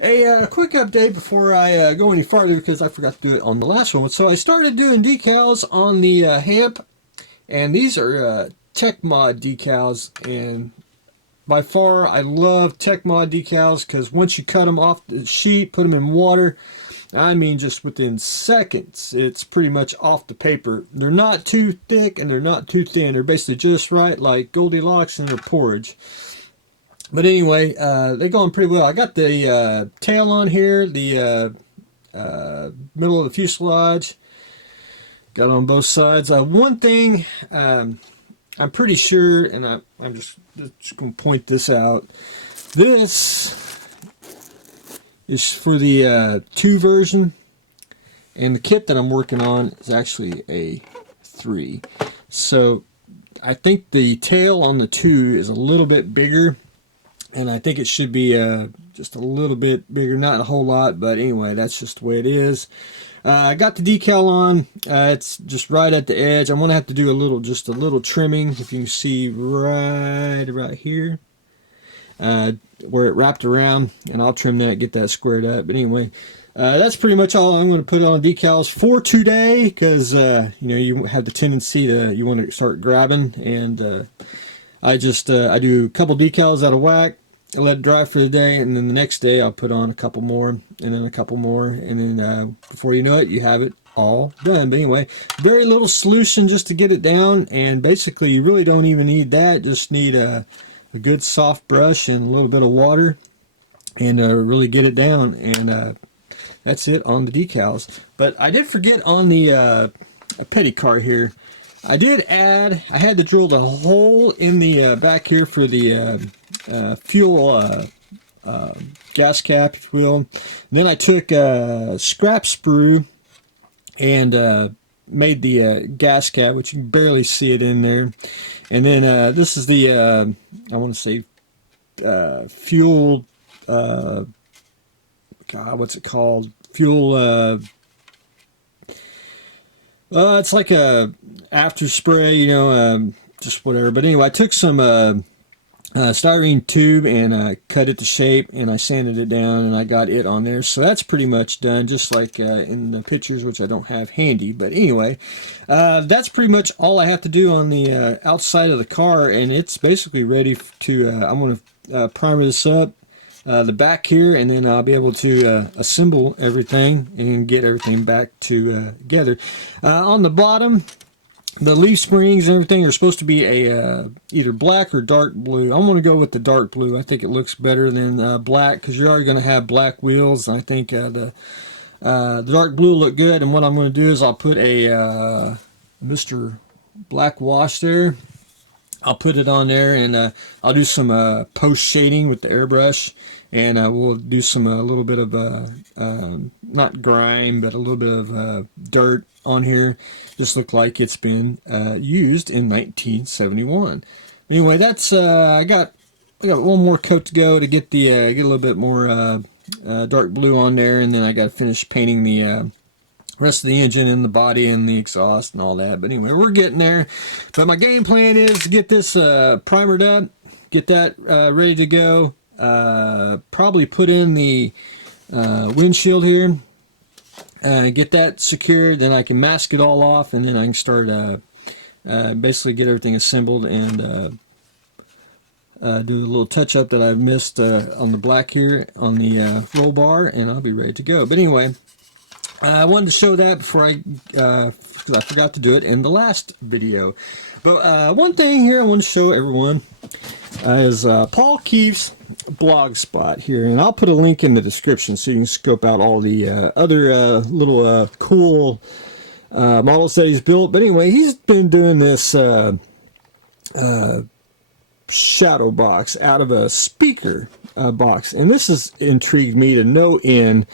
A quick update before I go any farther because I forgot to do it on the last one. So I started doing decals on the Hamp, and these are Tech Mod decals, and by far I love Tech Mod decals because once you cut them off the sheet, put them in water, I mean just within seconds, it's pretty much off the paper. They're not too thick and they're not too thin. They're basically just right, like Goldilocks in a porridge. But anyway, they're going pretty well. I got the tail on here, the middle of the fuselage. Got on both sides. One thing I'm pretty sure, and I'm just going to point this out. This is for the 2 version, and the kit that I'm working on is actually a 3. So I think the tail on the 2 is a little bit bigger. And I think it should be just a little bit bigger, not a whole lot, but anyway, that's just the way it is. I got the decal on. It's just right at the edge. I'm gonna have to do just a little trimming. If you can see right here, where it wrapped around, and I'll trim that, get that squared up. But anyway, that's pretty much all I'm going to put on decals for today, because you have the tendency to you want to start grabbing, and I do a couple decals out of whack. I let it dry for the day, and then the next day I'll put on a couple more, and then a couple more, and then before you know it, you have it all done. But anyway, very little solution just to get it down, and basically you really don't even need that. Just need a good soft brush and a little bit of water, and really get it down, and that's it on the decals. But I did forget on the petty car here. I had to drill the hole in the back here for the fuel gas cap, if you will. Then I took scrap sprue and made the gas cap, which you can barely see it in there. And then this is the, I want to say, fuel, God, what's it called? Fuel, it's like a after spray, just whatever. But anyway, I took some styrene tube and cut it to shape, and I sanded it down, and I got it on there. So that's pretty much done, just like in the pictures, which I don't have handy. But anyway, that's pretty much all I have to do on the outside of the car, and it's basically ready to, I'm going to primer this up. The back here, and then I'll be able to assemble everything and get everything back together. On the bottom, the leaf springs and everything are supposed to be a either black or dark blue. I'm going to go with the dark blue. I think it looks better than black, because you're already going to have black wheels. I think the dark blue will look good, and what I'm going to do is I'll put a Mr. Black Wash there. I'll put it on there, and I'll do some post shading with the airbrush, and we'll do some a little bit of not grime, but a little bit of dirt on here. Just look like it's been used in 1971. Anyway, that's I got one more coat to go to get the get a little bit more dark blue on there, and then I got to finish painting the rest of the engine and the body and the exhaust and all that. But anyway, we're getting there. But my game plan is to get this primered up, get that ready to go. Probably put in the windshield here, get that secured, then I can mask it all off, and then I can start basically get everything assembled and do the little touch up that I missed on the black here on the roll bar, and I'll be ready to go. But anyway, I wanted to show that before because I forgot to do it in the last video. But one thing here I want to show everyone is Paul Keefe's blog spot here, and I'll put a link in the description so you can scope out all the other little cool models that he's built. But anyway, he's been doing this shadow box out of a speaker box, and this has intrigued me to no end,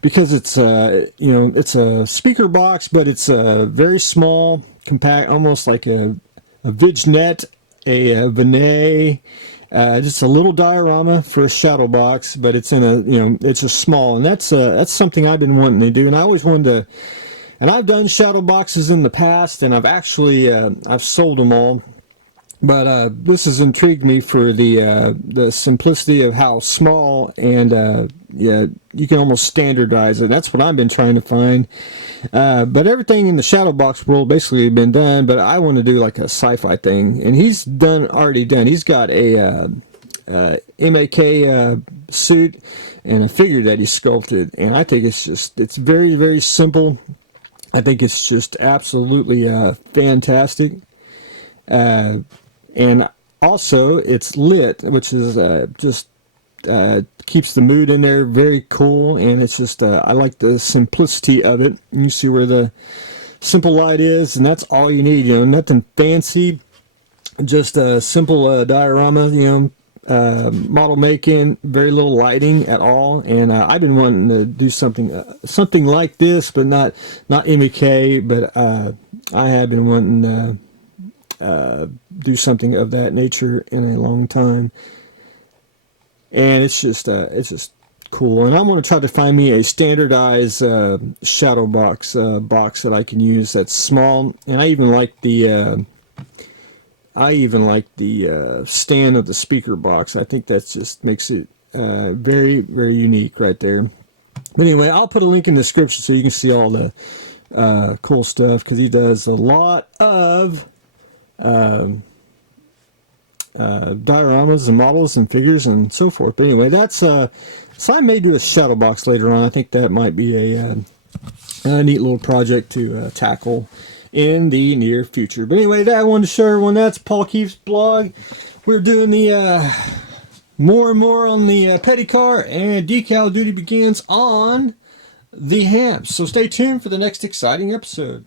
because it's it's a speaker box, but it's very small, compact, almost like a Vignet, a Vinet, just a little diorama for a shadow box, but it's in it's just small, and that's something I've been wanting to do, and I always wanted to. And I've done shadow boxes in the past, and I've actually I've sold them all. But this has intrigued me for the simplicity of how small and yeah, you can almost standardize it. That's what I've been trying to find. But everything in the shadow box world basically has been done. But I want to do like a sci-fi thing, and he's already done. He's got a MAK suit and a figure that he sculpted, and I think it's very, very simple. I think it's just absolutely fantastic. And also it's lit, which is just keeps the mood in there very cool, and it's just I like the simplicity of it. You see where the simple light is, and that's all you need, you know, nothing fancy, just a simple diorama, you know, model making, very little lighting at all. And I've been wanting to do something like this, but not MEK, but I have been wanting to do something of that nature in a long time, and it's just cool. And I'm going to try to find me a standardized shadow box that I can use that's small. And I even like the stand of the speaker box. I think that just makes it very, very unique right there. But anyway, I'll put a link in the description so you can see all the cool stuff, because he does a lot of dioramas and models and figures and so forth. But anyway, that's so I may do a shadow box later on. I think that might be a neat little project to tackle in the near future. But anyway, that I wanted to show everyone. That's Paul Keefe's blog. We're doing the more and more on the Petty car, and decal duty begins on the Hamps. So stay tuned for the next exciting episode.